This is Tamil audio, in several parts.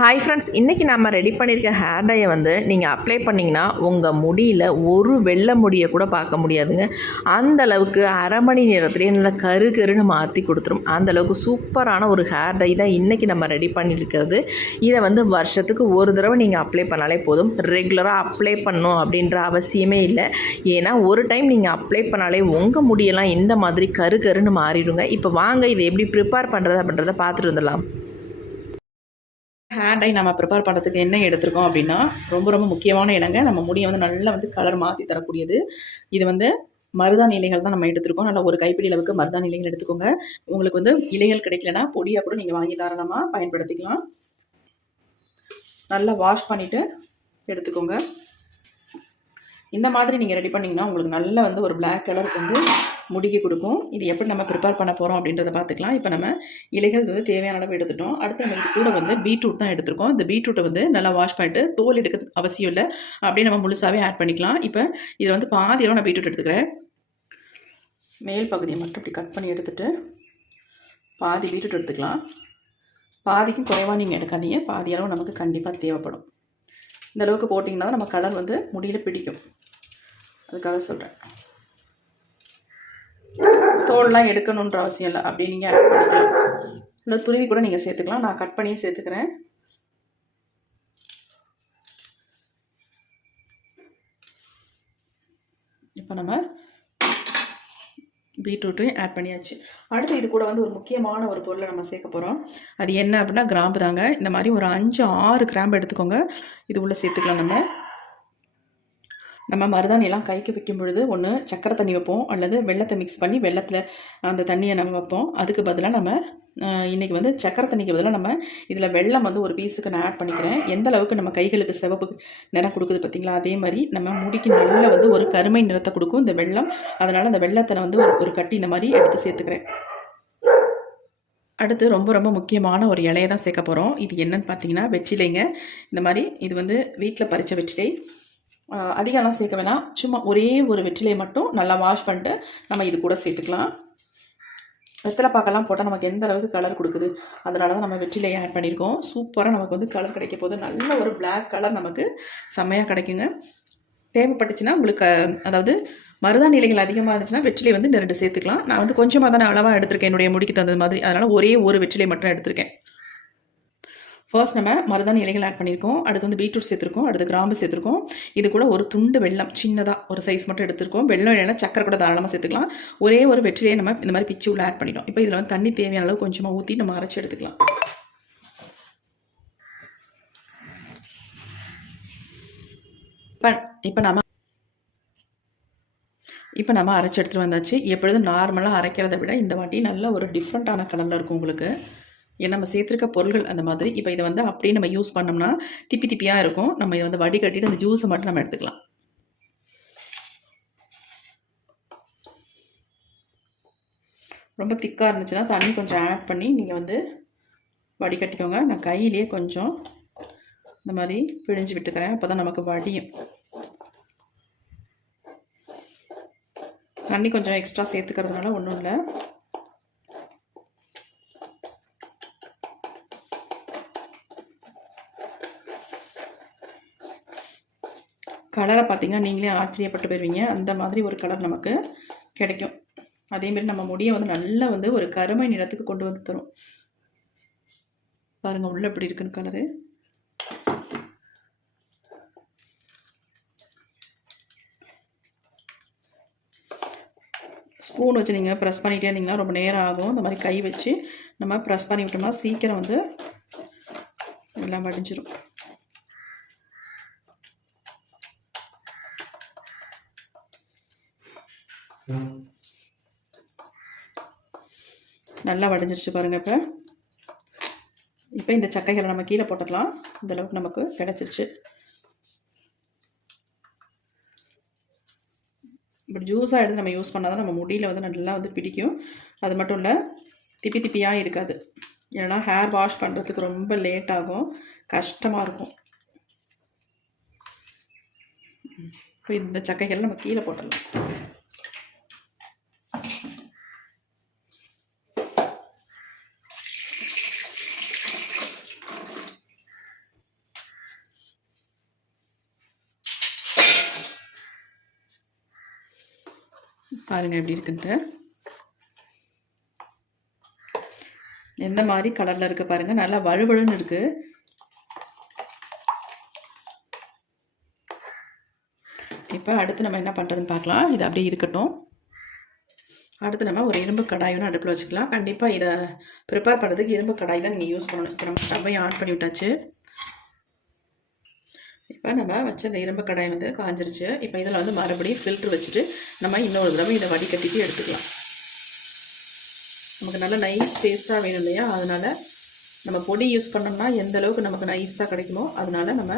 ஹாய் ஃப்ரெண்ட்ஸ் இன்றைக்கி நம்ம ரெடி பண்ணியிருக்க ஹேர் டையை வந்து நீங்கள் அப்ளை பண்ணிங்கன்னா உங்கள் முடியில் ஒரு வெள்ளை முடியை கூட பார்க்க முடியாதுங்க. அந்த அளவுக்கு அரை மணி நேரத்துலேயே நல்லா கரு கருன்னு மாற்றி கொடுத்துரும். அந்த அளவுக்கு சூப்பரான ஒரு ஹேர் டை தான் இன்றைக்கி நம்ம ரெடி பண்ணியிருக்கிறது இதை வந்து வருஷத்துக்கு ஒரு தடவை நீங்கள் அப்ளை பண்ணாலே போதும். ரெகுலராக அப்ளை பண்ணணும் அப்படின்ற அவசியமே இல்லை. ஏன்னா ஒரு டைம் நீங்கள் அப்ளை பண்ணாலே உங்கள் முடியெல்லாம் இந்த மாதிரி கரு கருன்னு மாறிடுங்க. இப்போ வாங்க இதை எப்படி ப்ரிப்பேர் பண்ணுறது அப்படின்றத பார்த்துட்டு வந்துடலாம். ஹேண்ட் ஐ நம்ம ப்ரிப்பேர் பண்ணுறதுக்கு என்ன எடுத்திருக்கோம் அப்படின்னா ரொம்ப ரொம்ப முக்கியமான இடங்க நம்ம முடியை வந்து நல்லா வந்து கலர் மாற்றி தரக்கூடியது. இது வந்து மருதாணி இலைகள் தான் நம்ம எடுத்திருக்கோம். நல்லா ஒரு கைப்பிடி அளவுக்கு மருதாணி இலைகள் எடுத்துக்கோங்க. உங்களுக்கு வந்து இலைகள் கிடைக்கலனா பொடியாக கூட நீங்கள் வாங்கி தாராளமாக பயன்படுத்திக்கலாம். நல்லா வாஷ் பண்ணிவிட்டு எடுத்துக்கோங்க. இந்த மாதிரி நீங்கள் ரெடி பண்ணிங்கன்னா உங்களுக்கு நல்ல வந்து ஒரு பிளாக் கலர் வந்து முடிக்கு கொடுக்கும். இது எப்படி நம்ம ப்ரிப்பேர் பண்ண போகிறோம் அப்படின்றத பார்த்துக்கலாம். இப்போ நம்ம இலைகள் வந்து தேவையான அளவு எடுத்துட்டோம். அடுத்து நம்ம இது கூட வந்து பீட்ரூட் தான் எடுத்திருக்கோம். இந்த பீட்ரூட்டை வந்து நல்லா வாஷ் பண்ணிட்டு தோல் எடுக்க அவசியம் இல்லை. அப்படியே நம்ம முழுசாகவே ஆட் பண்ணிக்கலாம். இப்போ இதில் வந்து பாதி அளவு நான் பீட்ரூட் எடுத்துக்கிறேன். மேல் பகுதியை மட்டும் இப்படி கட் பண்ணி எடுத்துகிட்டு பாதி பீட்ரூட் எடுத்துக்கலாம். பாதிக்கும் குறைவாக நீங்கள் எடுக்காதீங்க. பாதி அளவு நமக்கு கண்டிப்பாக தேவைப்படும். இந்த அளவுக்கு போட்டிங்கன்னா தான் நம்ம கலர் வந்து முடியில் பிடிக்கும். அதுக்காக சொல்கிறேன் தோல்லாம் எடுக்கணுன்ற அவசியம் இல்லை. அப்படி நீங்கள் ஆட் பண்ணிக்கலாம். இல்லை துருவி கூட நீங்கள் சேர்த்துக்கலாம். நான் கட் பண்ணியே சேர்த்துக்கிறேன். இப்போ நம்ம பீட்ரூட்டையும் ஆட் பண்ணியாச்சு. அடுத்து இது கூட வந்து ஒரு முக்கியமான ஒரு பொருளை நம்ம சேர்க்க போகிறோம் அது என்ன அப்படின்னா கிராம்பு தாங்க. இந்த மாதிரி ஒரு அஞ்சு ஆறு கிராம்பு எடுத்துக்கோங்க. இது உள்ளே சேர்த்துக்கலாம் நம்ம. நம்ம மருதாணியெல்லாம் கைக்கு வைக்கும் பொழுது ஒன்று சக்கரை தண்ணி வைப்போம் அல்லது வெள்ளத்தை மிக்ஸ் பண்ணி வெள்ளத்தில் அந்த தண்ணியை நம்ம வைப்போம். அதுக்கு பதிலாக நம்ம இன்றைக்கி வந்து சக்கரை தண்ணிக்கு பதிலாக நம்ம இதில் வெள்ளம் வந்து ஒரு பீஸுக்கு நான் ஆட் பண்ணிக்கிறேன். எந்த அளவுக்கு நம்ம கைகளுக்கு சிவப்பு நிறம் கொடுக்குது பார்த்தீங்களா அதே மாதிரி நம்ம முடிக்கு நல்ல வந்து ஒரு கருமை நிறத்தை கொடுக்கும் இந்த வெள்ளம் அதனால் அந்த வெள்ளத்தை நான் வந்து ஒரு ஒரு கட்டி இந்த மாதிரி எடுத்து சேர்த்துக்கிறேன். அடுத்து ரொம்ப ரொம்ப முக்கியமான ஒரு இலையை தான் சேர்க்க போகிறோம் இது என்னன்னு பார்த்தீங்கன்னா வெற்றிலைங்க. இந்த மாதிரி இது வந்து வீட்டில் பறித்த வெற்றிலை. அதிகம்லாம் சேர்க்க வேணாம். சும்மா ஒரே ஒரு வெற்றிலையை மட்டும் நல்லா வாஷ் பண்ணிட்டு நம்ம இது கூட சேர்த்துக்கலாம். வெத்தலை பாக்கெல்லாம் போட்டால் நமக்கு எந்த அளவுக்கு கலர் கொடுக்குது? அதனால தான் நம்ம வெற்றிலையை ஆட் பண்ணியிருக்கோம். சூப்பராக நமக்கு வந்து கலர் கிடைக்க போகுது. நல்ல ஒரு பிளாக் கலர் நமக்கு செம்மையாக கிடைக்குங்க. தேவைப்பட்டுச்சுன்னா உங்களுக்கு அதாவது மருதா நிலைகள் அதிகமாக இருந்துச்சுன்னா வெற்றிலை வந்து ரெண்டு சேர்த்துக்கலாம். நான் வந்து கொஞ்சமாக தானே அளவாக எடுத்திருக்கேன். என்னுடைய முடிக்கு தகுந்த மாதிரி. அதனால் ஒரே ஒரு வெற்றிலை மட்டும் எடுத்திருக்கேன். ஃபர்ஸ்ட் நம்ம மருதாணி இலைகள் ஆட் பண்ணியிருக்கோம் அடுத்து வந்து பீட்ரூட் சேர்த்துருக்கோம். அடுத்து கிராம்பு சேர்த்துருக்கோம். இது கூட ஒரு துண்டு வெள்ளம் சின்னதாக ஒரு சைஸ் மட்டும் எடுத்துருக்கோம். வெள்ளம் இல்லைன்னா சக்கரை கூட தாராளமாக சேர்த்துக்கலாம். ஒரே ஒரு வெற்றிலையை நம்ம இந்த மாதிரி பிச்சு உள்ள ஆட் பண்ணிட்டோம். இப்போ இதில் வந்து தண்ணி தேவையான அளவு கொஞ்சமாக ஊற்றி நம்ம அரைச்சி எடுத்துக்கலாம். இப்போ இப்போ நம்ம இப்போ நம்ம அரைச்சி எடுத்துகிட்டு வந்தாச்சு. எப்பொழுதும் நார்மலாக அரைக்கிறத விட இந்த வாட்டி நல்ல ஒரு டிஃப்ரெண்ட்டான கலரில் இருக்கும் உங்களுக்கு. ஏன்னா நம்ம சேர்த்துருக்க பொருள்கள் அந்த மாதிரி. இப்போ இதை வந்து அப்படியே நம்ம யூஸ் பண்ணோம்னா திப்பி திப்பியாக இருக்கும். நம்ம இதை வந்து வடிகட்டிட்டு அந்த ஜூஸை மட்டும் நம்ம எடுத்துக்கலாம். ரொம்ப திக்காக இருந்துச்சுன்னா தண்ணி கொஞ்சம் ஆட் பண்ணி நீங்கள் வந்து வடிகட்டிக்கோங்க. நான் கையிலேயே கொஞ்சம் இந்த மாதிரி பிழிஞ்சு விட்டுக்கிறேன். அப்போ தான் நமக்கு வடியும். தண்ணி கொஞ்சம் எக்ஸ்ட்ரா சேர்த்துக்கிறதுனால ஒன்றும் இல்லை. கலரை பார்த்தீங்கன்னா நீங்களே ஆச்சரியப்பட்டு போயிருவீங்க. அந்த மாதிரி ஒரு கலர் நமக்கு கிடைக்கும். அதேமாரி நம்ம முடியை வந்து நல்லா வந்து ஒரு கருமை நிறத்துக்கு கொண்டு வந்து தரும். பாருங்கள் உள்ள எப்படி இருக்குன்னு கலரு ஸ்பூன் வச்சு நீங்கள் ப்ரெஸ் பண்ணிகிட்டே இருந்தீங்கன்னா ரொம்ப நேரம் ஆகும். இந்த மாதிரி கை வச்சு நம்ம ப்ரெஸ் பண்ணி விட்டோம்னா சீக்கிரம் வந்து எல்லாம் வடிஞ்சிடும் நல்லா வடிஞ்சிருச்சு பாருங்கள் இப்போ. இப்போ இந்த சக்கைகளை நம்ம கீழே போட்டுடலாம் இந்த அளவுக்கு நமக்கு கிடச்சிருச்சு. இப்படி ஜூஸாக எடுத்து நம்ம யூஸ் பண்ணால் தான் நம்ம முடியில் வந்து நல்லா வந்து பிடிக்கும். அது மட்டும் இல்லை திப்பி திப்பியாக இருக்காது. ஏன்னா ஹேர் வாஷ் பண்ணுறதுக்கு ரொம்ப லேட் ஆகும். கஷ்டமாக இருக்கும். இப்போ இந்த சக்கைகளை நம்ம கீழே போட்டுடலாம். பாருங்கள் எப்படி இருக்குன்ட்டு. எந்த மாதிரி கலரில் இருக்குது பாருங்கள் நல்லா வழுவழுன்னு இருக்குது இப்போ அடுத்து நம்ம என்ன பண்ணுறதுன்னு பார்க்கலாம். இது அப்படியே இருக்கட்டும். அடுத்து நம்ம ஒரு இரும்பு கடாய் ஒன்று அடுப்பில் வச்சுக்கலாம். கண்டிப்பாக இதை ப்ரிப்பேர் பண்ணுறதுக்கு இரும்பு கடாய் தான் நீங்கள் யூஸ் பண்ணணும். இப்போ நம்ம ஸ்டவ்வை ஆன் பண்ணி விட்டாச்சு. இப்போ நம்ம வச்ச இந்த இரும்பு கடாய் வந்து காஞ்சிருச்சு. இப்போ இதில் வந்து மறுபடியும் ஃபில்ட்ரு வச்சுட்டு நம்ம இன்னொரு தடவை இதை வடிகட்டிட்டு எடுத்துக்கலாம். நமக்கு நல்ல நைஸ் பேஸ்ட்டாக வேணும் இல்லையா? அதனால் நம்ம பொடி யூஸ் பண்ணோம்னா எந்த அளவுக்கு நமக்கு நைஸாக கிடைக்குமோ அதனால நம்ம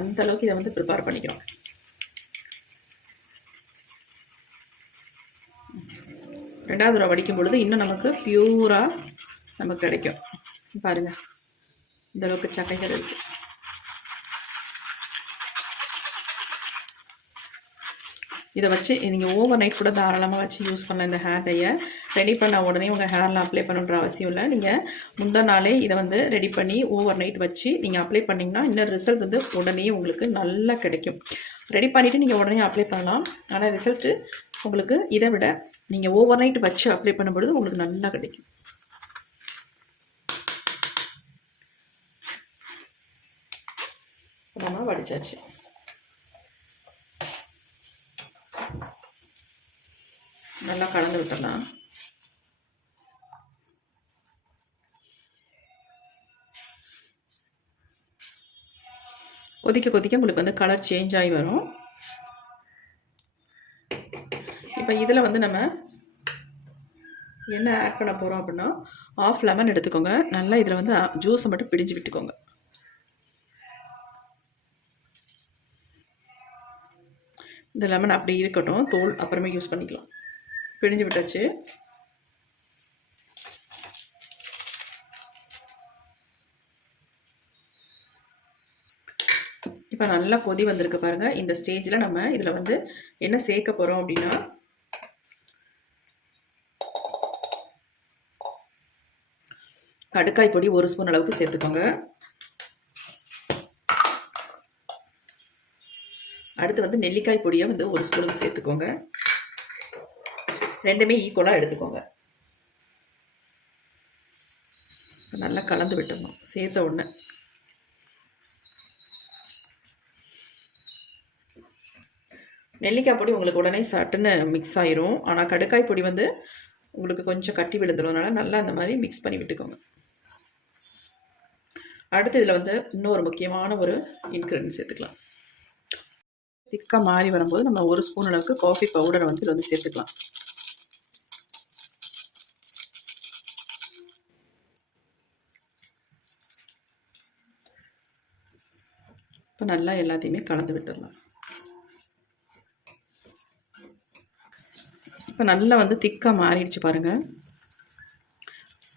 அந்த அளவுக்கு இதை வந்து ப்ரிப்பேர் பண்ணிக்கிறோம். ரெண்டாவது தடவை வடிக்கும் பொழுது இன்னும் நமக்கு பியூராக நமக்கு கிடைக்கும். பாருங்கள் இந்த அளவுக்கு சக்கைகள் இருக்குது இதை வச்சு நீங்கள் ஓவர் நைட் கூட தாராளமாக வச்சு யூஸ் பண்ணலாம் இந்த ஹேர் டையை ரெடி பண்ண உடனே உங்கள் ஹேரில் அப்ளை பண்ணுன்ற அவசியம் இல்லை. நீங்கள் முந்தா நாளே இதை வந்து ரெடி பண்ணி ஓவர் நைட் வச்சு நீங்கள் அப்ளை பண்ணிங்கன்னா இன்னும் ரிசல்ட் வந்து உடனே உங்களுக்கு நல்லா கிடைக்கும். ரெடி பண்ணிவிட்டு நீங்கள் உடனே அப்ளை பண்ணலாம். ஆனால் ரிசல்ட்டு உங்களுக்கு இதை விட நீங்கள் ஓவர் நைட் வச்சு அப்ளை பண்ணும்பொழுது உங்களுக்கு நல்லா கிடைக்கும். நம்ம வடிச்சாச்சு. நல்லா கலந்து விட்டுடலாம். கொதிக்க கொதிக்க உங்களுக்கு வந்து கலர் சேஞ்ச் ஆகி வரும். இப்போ இதில் வந்து நம்ம என்ன ஆட் பண்ண போகிறோம் அப்படின்னா ஆஃப் லெமன் எடுத்துக்கோங்க. நல்லா இதில் வந்து ஜூஸை மட்டும் பிடிஞ்சு விட்டுக்கோங்க. இந்த லெமன் அப்படி இருக்கட்டும் தோல் அப்புறமே யூஸ் பண்ணிக்கலாம். பிழிஞ்சு விட்டாச்சு. இப்போ நல்லா கொதி வந்திருக்கு பாருங்கள் இந்த ஸ்டேஜில் நம்ம இதில் வந்து என்ன சேர்க்க போகிறோம் அப்படின்னா கடுக்காய் பொடி ஒரு ஸ்பூன் அளவுக்கு சேர்த்துக்கோங்க. அடுத்து வந்து நெல்லிக்காய் பொடியை வந்து ஒரு ஸ்பூனுக்கு சேர்த்துக்கோங்க. ரெண்டுமே ஈக்குவலாக எடுத்துக்கோங்க. நல்லா கலந்து விட்டுடணும் சேர்த்த உடனே. நெல்லிக்காய் பொடி உங்களுக்கு உடனே சட்டுன்னு மிக்ஸ் ஆயிரும். ஆனால் கடுக்காய் பொடி வந்து உங்களுக்கு கொஞ்சம் கட்டி விழுந்துடும்னால நல்லா அந்த மாதிரி மிக்ஸ் பண்ணி விட்டுக்கோங்க. அடுத்து இதில் வந்து இன்னொரு முக்கியமான ஒரு இன்க்ரீடியன்ட் சேர்த்துக்கலாம். திக்காக மாறி வரும்போது நம்ம ஒரு ஸ்பூன் அளவுக்கு காஃபி பவுடரை வந்து இதில் வந்து சேர்த்துக்கலாம். இப்போ நல்லா எல்லாத்தையுமே கலந்து விட்டுடலாம். இப்போ நல்லா வந்து திக்காக மாறிடுச்சு பாருங்கள்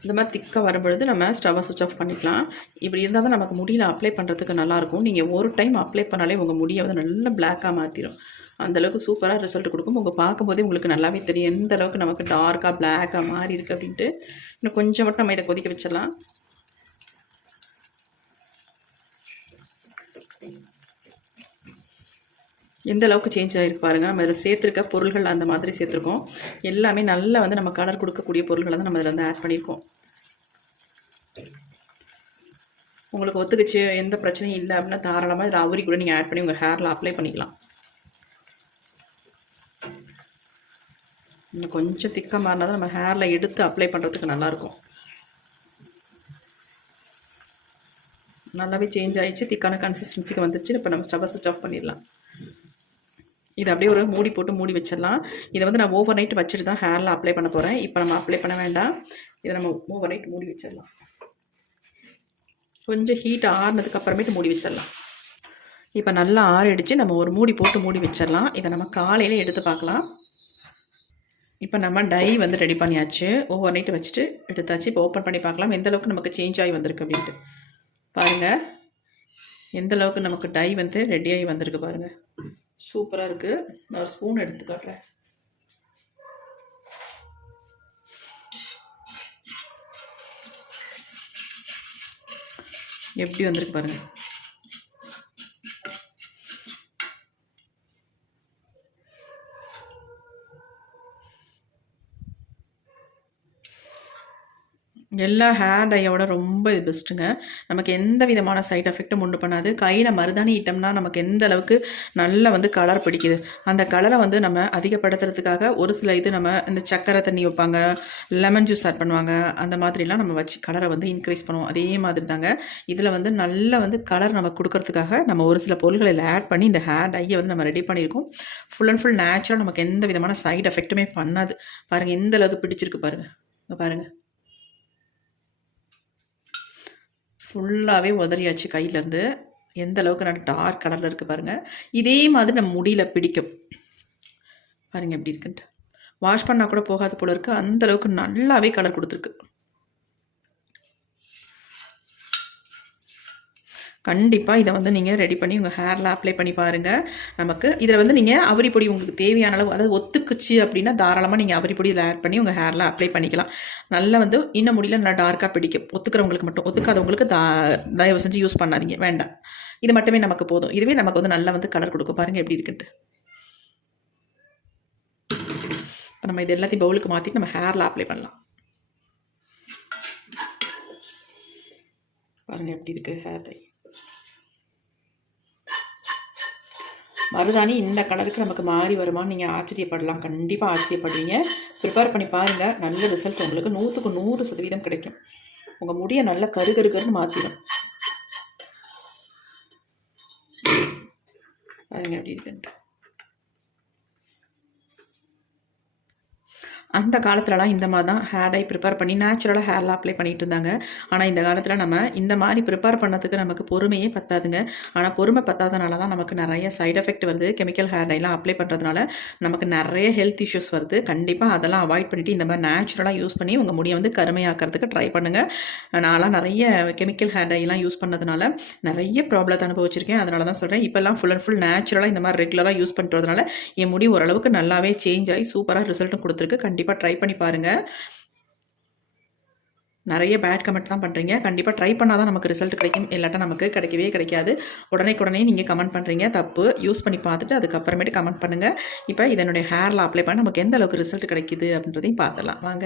இந்த மாதிரி திக்காக வரும்பொழுது நம்ம ஸ்டவ்வை சுவிச் ஆஃப் பண்ணிக்கலாம். இப்படி இருந்தால் தான் நமக்கு முடியில் அப்ளை பண்ணுறதுக்கு நல்லாயிருக்கும் நீங்கள் ஒரு டைம் அப்ளை பண்ணாலே உங்கள் முடியை வந்து நல்லா பிளாக்காக மாற்றிடும் அந்தளவுக்கு சூப்பராக ரிசல்ட் கொடுக்கும். உங்கள் பார்க்கும்போதே உங்களுக்கு நல்லாவே தெரியும். எந்த அளவுக்கு நமக்கு டார்க்காக பிளாக்காக மாறி இருக்குது அப்படின்ட்டு. இன்னும் கொஞ்சம் மட்டும் நம்ம இதை கொதிக்க வச்சிடலாம். எந்த அளவுக்கு சேஞ்ச் ஆகிருக்கு பாருங்கள் நம்ம இதில் சேர்த்துருக்க பொருள்கள் அந்த மாதிரி சேர்த்துருக்கோம். எல்லாமே நல்லா வந்து நம்ம கலர் கொடுக்கக்கூடிய பொருள்களை தான் நம்ம இதில் வந்து ஆட் பண்ணியிருக்கோம். உங்களுக்கு ஒத்துக்குச்சு எந்த பிரச்சனையும் இல்லை அப்படின்னா தாராளமாக இதில் அவரி கூட நீங்கள் ஆட் பண்ணி உங்கள் ஹேரில் அப்ளை பண்ணிக்கலாம். இன்னும் கொஞ்சம் திக்காக மாறினா தான் நம்ம ஹேரில் எடுத்து அப்ளை பண்ணுறதுக்கு நல்லாயிருக்கும் நல்லாவே சேஞ்ச் ஆகிடுச்சு திக்கான கன்சிஸ்டன்சிக்கு வந்துருச்சு. இப்போ நம்ம ஸ்டவ்வை சுவிச் ஆஃப் பண்ணிடலாம். இது அப்படியே ஒரு மூடி போட்டு மூடி வச்சிடலாம். இதை வந்து நான் ஓவர் நைட் வச்சுட்டு தான் ஹேரில் அப்ளை பண்ண போகிறேன் இப்போ நம்ம அப்ளை பண்ண வேண்டாம். இதை நம்ம ஓவர் நைட் மூடி வச்சிடலாம். கொஞ்சம் ஹீட் ஆறுனதுக்கு அப்புறமேட்டு மூடி வச்சிடலாம். இப்போ நல்லா ஆறிடுச்சு. நம்ம ஒரு மூடி போட்டு மூடி வச்சிடலாம். இதை நம்ம காலையில் எடுத்து பார்க்கலாம். இப்போ நம்ம டை வந்து ரெடி பண்ணியாச்சு. ஓவர் நைட்டு வச்சுட்டு எடுத்தாச்சு. இப்போ ஓப்பன் பண்ணி பார்க்கலாம். எந்த அளவுக்கு நமக்கு சேஞ்ச் ஆகி வந்திருக்கு அப்படின்ட்டு. பாருங்கள் எந்த அளவுக்கு நமக்கு டை வந்து ரெடியாகி வந்திருக்கு பாருங்கள் சூப்பராக இருக்குது நான் ஒரு ஸ்பூன் எடுத்து காட்டுறேன். எப்படி வந்திருக்கு பாருங்கள் எல்லா ஹேர் டையோட ரொம்ப இது பெஸ்ட்டுங்க நமக்கு எந்த விதமான சைட் எஃபெக்ட்டும் உண்டு பண்ணாது. கையில் மருதாணி இட்டோம்னா நமக்கு எந்த அளவுக்கு நல்லா வந்து கலர் பிடிக்குது. அந்த கலரை வந்து நம்ம அதிகப்படுத்துறதுக்காக ஒரு சில இது நம்ம இந்த சக்கரை தண்ணி வைப்பாங்க லெமன் ஜூஸ் ஆட் பண்ணுவாங்க அந்த மாதிரிலாம் நம்ம வச்சு கலரை வந்து இன்க்ரீஸ் பண்ணுவோம். அதே மாதிரி தாங்க இதில் வந்து நல்லா வந்து கலர் நம்ம கொடுக்கறதுக்காக நம்ம ஒரு சில பொருள்களை இதில் ஆட் பண்ணி இந்த ஹேர் டையை வந்து நம்ம ரெடி பண்ணியிருக்கோம். ஃபுல் அண்ட் ஃபுல் நேச்சுரல் நமக்கு எந்த விதமான சைட் எஃபெக்ட்டுமே பண்ணாது. பாருங்கள் எந்த அளவுக்கு பிடிச்சிருக்கு பாருங்கள் பாருங்கள் ஃபுல்லாகவே உதறியாச்சு கையிலேருந்து. எந்த அளவுக்கு நான் டார்க் கலரில் இருக்குது பாருங்கள் இதே மாதிரி நம்ம முடியல பிடிக்கும். பாருங்கள் எப்படி இருக்குன்ட்டு. வாஷ் பண்ணால் கூட போகாத போல இருக்குது அந்த அளவுக்கு நல்லாவே கலர் கொடுத்துருக்கு. கண்டிப்பாக இதை வந்து நீங்கள் ரெடி பண்ணி உங்கள் ஹேரில் அப்ளை பண்ணி பாருங்கள் நமக்கு இதில் வந்து நீங்கள் அவரி பொடி உங்களுக்கு தேவையான அளவு அதாவது ஒத்துக்குச்சு அப்படின்னா தாராளமாக நீங்கள் அவரி பொடி இதில் ஆட் பண்ணி உங்கள் ஹேரில் அப்ளை பண்ணிக்கலாம். நல்லா வந்து இன்னும் முடியல நல்லா டார்க்காக பிடிக்கும். ஒத்துக்கிறவங்களுக்கு மட்டும் ஒத்துக்காதவங்களுக்கு தா தயவு செஞ்சு யூஸ் பண்ணாதீங்க. வேண்டாம். இது மட்டுமே நமக்கு போதும். இதுவே நமக்கு வந்து நல்லா வந்து கலர் கொடுக்கும். பாருங்கள் எப்படி இருக்குன்ட்டு. இப்போ நம்ம இது எல்லாத்தையும் பவுலுக்கு மாற்றிட்டு நம்ம ஹேரில் அப்ளை பண்ணலாம். பாருங்கள் எப்படி இருக்குது ஹேர் டை மருதாணி இந்த கலருக்கு நமக்கு மாறி வருமான்னு நீங்கள் ஆச்சரியப்படலாம். கண்டிப்பாக ஆச்சரியப்படுவீங்க. ப்ரிப்பேர் பண்ணி பாருங்கள் நல்ல ரிசல்ட் உங்களுக்கு நூற்றுக்கு நூறு சதவீதம் கிடைக்கும். உங்கள் முடியை நல்லா கரு கருகருன்னு மாற்றிடும் பாருங்க அப்படி இருக்குன்ட்டு. அந்த காலத்துலலாம் இந்த மாதிரி தான் ஹேர் டை ப்ரிப்பேர் பண்ணி நேச்சுரலாக ஹேரில் அப்ளை பண்ணிட்டு இருந்தாங்க. ஆனால் இந்த காலத்தில் நம்ம இந்த மாதிரி ப்ரிப்பேர் பண்ணதுக்கு நமக்கு பொறுமையே பத்தாதுங்க. ஆனால் பொறுமை பத்தாதனால தான் நமக்கு நிறைய சைட் எஃபெக்ட் வருது. கெமிக்கல் ஹேர் டைலாம் அப்ளை பண்ணுறதுனால நமக்கு நிறைய ஹெல்த் இஷ்யூஸ் வருது. கண்டிப்பாக அதெல்லாம் அவாய்ட் பண்ணிவிட்டு இந்த மாதிரி நேச்சுரலாக யூஸ் பண்ணி உங்கள் முடியை வந்து கருமையாக்கிறதுக்கு ட்ரை பண்ணுங்கள் நான்லாம் நிறைய கெமிக்கல் ஹேர் டைலாம் யூஸ் பண்ணதுனால நிறைய ப்ராப்ளத்தை அனுபவிச்சிருக்கேன். அதனால தான் சொல்கிறேன் இப்போல்லாம் ஃபுல் அண்ட் ஃபுல் நேச்சுரலாக இந்த மாதிரி ரெகுலராக யூஸ் பண்ணுறதுனால என் முடி ஓரளவுக்கு நல்லாவே சேஞ்ச் ஆகி சூப்பராக ரிசல்ட்டும் கொடுத்துருக்கு. கண்டிப்பாக கண்டிப்பாக ட்ரை பண்ணி பாருங்கள் நிறைய பேட் கமெண்ட் தான் பண்ணுறீங்க கண்டிப்பாக ட்ரை பண்ணால் தான் நமக்கு ரிசல்ட் கிடைக்கும். இல்லாட்டா நமக்கு கிடைக்கவே கிடைக்காது. உடனேக்குடனே நீங்கள் கமெண்ட் பண்ணுறீங்க தப்பு. யூஸ் பண்ணி பார்த்துட்டு அதுக்கப்புறமேட்டு கமெண்ட் பண்ணுங்கள் இப்போ இதனுடைய ஹேரில் அப்ளை பண்ண நமக்கு எந்த அளவுக்கு ரிசல்ட் கிடைக்குது அப்படின்றதையும் பார்த்துடலாம். வாங்க.